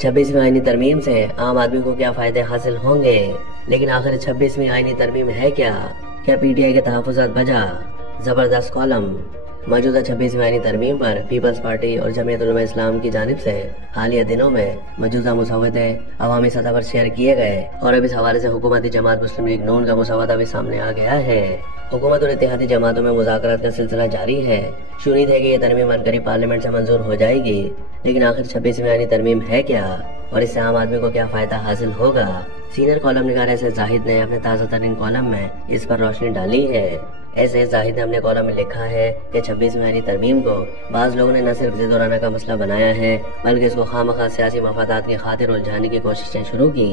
26वीं आईनी तरमीम से आम आदमी को क्या फायदे हासिल होंगे। लेकिन आखिर 26वीं आईनी तरमीम है क्या पीटीआई के तहफ़्फ़ुज़ात बजा। जबरदस्त कॉलम। मौजूदा 26वीं आईनी तरमीम पर पीपल्स पार्टी और जमीयत उलमा इस्लाम की जानिब से हालिया दिनों में मौजूदा मुसव्वदे अवामी सतह पर शेयर किए गए और अब इस हवाले से हुकूमती जमात मुस्लिम लीग नून का मुसव्वदा भी सामने आ गया है। हुकूमत और इत्तेहादी जमातों में मुज़ाकरात का सिलसिला जारी है। उम्मीद है कि ये तरमीम अनकरीब पार्लियामेंट से मंजूर हो जाएगी। लेकिन आखिर 26वीं आईनी तरमीम है क्या और इससे आम आदमी को क्या फायदा हासिल होगा। सीनियर कॉलम निगार ऐसे जाहिद ने अपने ताज़ा तरीन कॉलम में इस पर रोशनी डाली है। ऐसे जाहिद ने अपने कॉलम में लिखा है कि 26वीं आईनी तरमीम को बाज़ लोगों ने न सिर्फ ज़िदोराना का मसला बनाया है बल्कि इसको खामखा सियासी मफादात की खातिर उलझाने की कोशिशें शुरू की।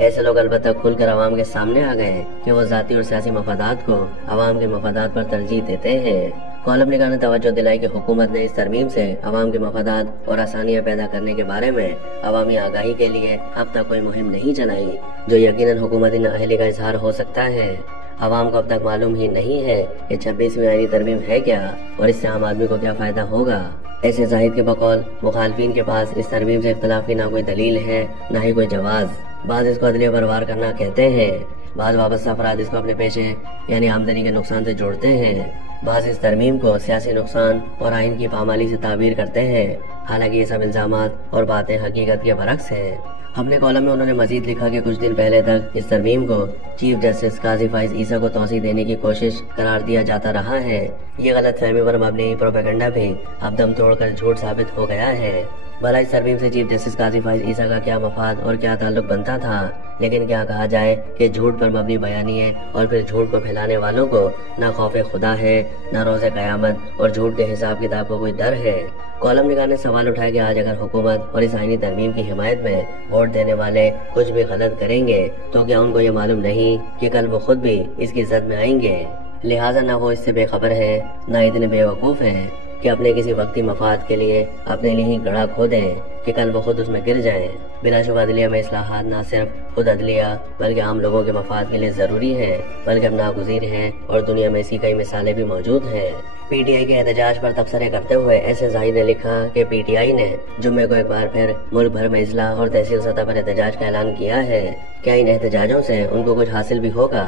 ऐसे लोग अलबत्ता खुलकर आवाम के सामने आ गए कि वो ज़ाती और सियासी मफादात को आवाम के मफादात पर तरजीह देते हैं। कॉलम निगार ने तवज्जो दिलाई कि हुकूमत ने इस तरमीम से आवाम के मफादात और आसानियाँ पैदा करने के बारे में अवामी आगाही के लिए अब तक कोई मुहिम नहीं चलाई, जो यकीनन हुकूमती नाअहली का इजहार हो सकता है। आवाम को अब तक मालूम ही नहीं है कि 26वीं आईनी तरमीम है क्या और इससे आम आदमी को क्या फायदा होगा। ऐसे जाहिद के बकौल मुखालफिन के पास इस तरमीम से इख्तलाफ की ना कोई दलील है ना ही कोई जवाज। बाज़ इसको अदलिया पर वार करना कहते हैं, बाज़ वाबस्ता अफराद इसको अपने पेशे यानी आमदनी के नुकसान से जोड़ते हैं। बाज़ इस तरमीम को सियासी नुकसान और आइन की पामाली से ताबीर करते हैं। हालांकि ये सब इल्जामात और बातें हकीकत के बरक्स हैं। अपने कॉलम में उन्होंने मजीद लिखा कि कुछ दिन पहले तक इस तरमीम को चीफ जस्टिस काजी फाइज ईसा को तौसीह देने की कोशिश करार दिया जाता रहा है। ये गलत फहमी पर मबनी प्रोपेगेंडा भी अब दम तोड़कर झूठ साबित हो गया है। भला इस तरमीम से चीफ जस्टिस काजी फाइज ईसा का क्या मफाद और क्या ताल्लुक बनता था। लेकिन क्या कहा जाए कि झूठ पर मबनी बयानिए और फिर झूठ को फैलाने वालों को ना खौफे खुदा है ना रोज़े क़यामत और झूठ के हिसाब किताब को कोई डर है। कॉलम निगार ने सवाल उठाया कि आज अगर हुकूमत और इस आईनी तरमीम की हिमायत में वोट देने वाले कुछ भी गलत करेंगे तो क्या उनको ये मालूम नहीं कि कल वो खुद भी इसकी जद में आएंगे। लिहाजा ना वो इससे बेखबर है ना इतने बेवकूफ़ हैं कि अपने किसी वक्ती मफाद के लिए अपने लिए ही गड़ा खोदें कि कल वो खुद उसमें गिर जाएं। बिलाशुबा अदलिया में इस्लाहात न सिर्फ खुद अदलिया बल्कि आम लोगों के मफाद के लिए ज़रूरी है बल्कि अब नागुज़ीर हैं और दुनिया में ऐसी कई मिसालें भी मौजूद हैं। पीटीआई के एहतजाज पर तबसरे करते हुए ऐसे जाहिद ने लिखा कि पीटीआई ने जुम्मे को एक बार फिर मुल्क भर में इजला और तहसील सतह पर एहतजाज का ऐलान किया है। क्या इन एहतजाजों से उनको कुछ हासिल भी होगा।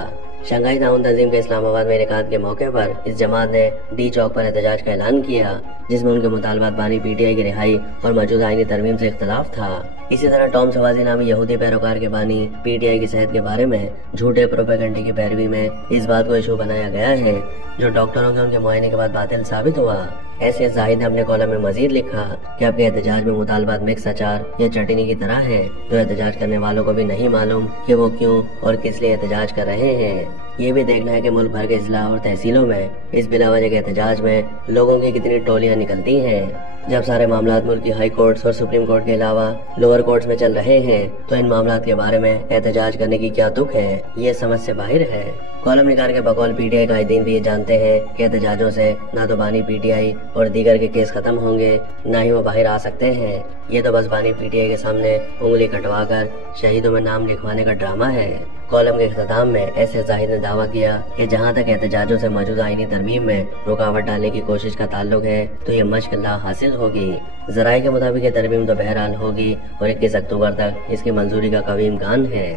शंघाई ताउन तंजीम के इस्लामाबाद में इनेकाद के मौके पर इस जमात ने डी चौक पर एहतजाज का ऐलान किया, जिसमें उनके मुतालबात बानी पीटीआई की रिहाई और मौजूदा आईनी तरमीम से इख्तलाफ था। इसी तरह टॉम सवाजी नामी यहूदी पैरोकार के बानी पीटीआई की सेहत के बारे में झूठे प्रोपेगेंडे की पैरवी में इस बात को इशू बनाया गया है जो डॉक्टरों के उनके मुआयने के बाद बातिल साबित हुआ। ऐसे जाहिद ने अपने कॉलम में मजीद लिखा कि आपके एहतजाज में मुतालबात मिक्स अचार या चटनी की तरह है, जो एहतजाज करने वालों को भी नहीं मालूम कि वो क्यों और किस लिए एहतजाज कर रहे हैं। ये भी देखना है कि मुल्क भर के इजला और तहसीलों में इस बिलावजह के एहतजाज में लोगों की कितनी टोलियां निकलती हैं। जब सारे मामलात मुल्क की हाई कोर्ट्स और सुप्रीम कोर्ट के अलावा लोअर कोर्ट्स में चल रहे हैं तो इन मामलात के बारे में एहतजाज करने की क्या तुक है, ये समझ से बाहर है। कॉलम निगार के बकौल पीटीआई कायदीन भी ये जानते हैं कि एहतजाजों से ना तो बानी पीटीआई और दीगर के केस खत्म होंगे ना ही वो बाहर आ सकते हैं। ये तो बस बानी पीटीआई के सामने उंगली कटवा कर शहीदों में नाम लिखवाने का ड्रामा है। कॉलम के इख्तिताम में ऐसे जाहिद ने दावा किया कि जहाँ तक एहतजाजों से मौजूदा आईनी तरमीम में रुकावट डालने की कोशिश का ताल्लुक है तो ये मश्क ला हासिल होगी। ज़राए के मुताबिक ये तरमीम तो बहरहाल होगी और 21 अक्टूबर तक इसकी मंजूरी का कवी इम्कान है।